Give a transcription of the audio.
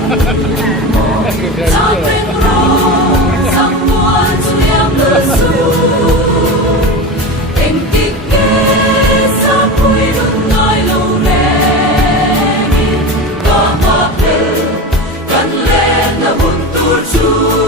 Sa Pedro, sa Juan, suyang lesu. Em kịch kê sa cuối đừng nói lâu nè. Có hoa hờ, cần lên là hôn tu chu.